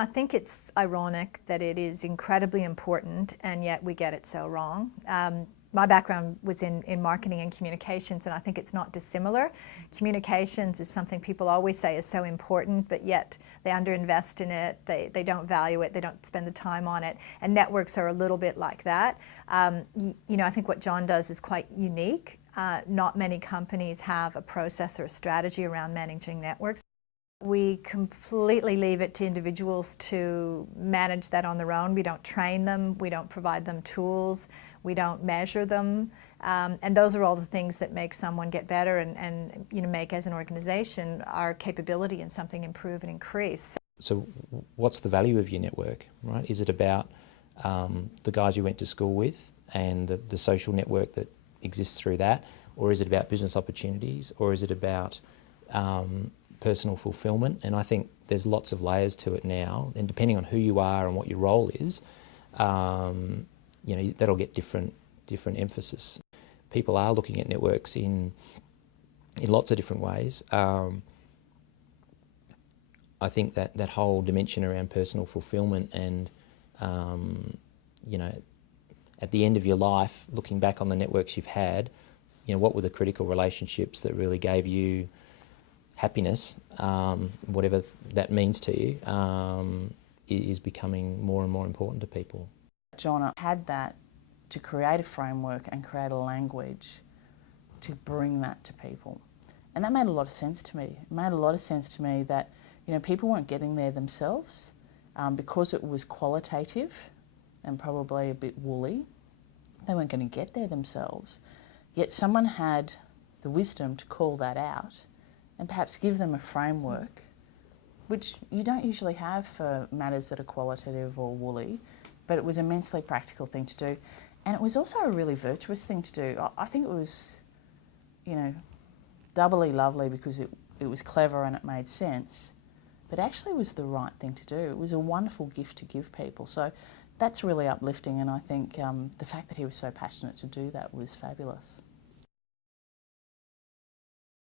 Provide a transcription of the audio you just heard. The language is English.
I think it's ironic that it is incredibly important and yet we get it so wrong. My background was in marketing and communications, and I think it's not dissimilar. Communications is something people always say is so important, but yet they underinvest in it, they don't value it, they don't spend the time on it, and networks are a little bit like that. You know, I think what John does is quite unique. Not many companies have a process or a strategy around managing networks. We completely leave it to individuals to manage that on their own. We don't train them, we don't provide them tools, we don't measure them, and those are all the things that make someone get better and you know, make as an organization our capability in something improve and increase. So what's the value of your network, right? Is it about the guys you went to school with and the social network that exists through that, or is it about business opportunities, or is it about personal fulfillment? And I think there's lots of layers to it now, and depending on who you are and what your role is, you know, that'll get different emphasis. People are looking at networks in lots of different ways. I think that whole dimension around personal fulfillment and you know, at the end of your life, looking back on the networks you've had, you know, what were the critical relationships that really gave you happiness, whatever that means to you, is becoming more and more important to people. John had that to create a framework and create a language to bring that to people. And that made a lot of sense to me. It made a lot of sense to me that, you know, people weren't getting there themselves because it was qualitative and probably a bit woolly. They weren't going to get there themselves. Yet someone had the wisdom to call that out and perhaps give them a framework, which you don't usually have for matters that are qualitative or woolly, but it was an immensely practical thing to do. And it was also a really virtuous thing to do. I think it was, you know, doubly lovely because it was clever and it made sense, but actually it was the right thing to do. It was a wonderful gift to give people. So that's really uplifting, and I think the fact that he was so passionate to do that was fabulous.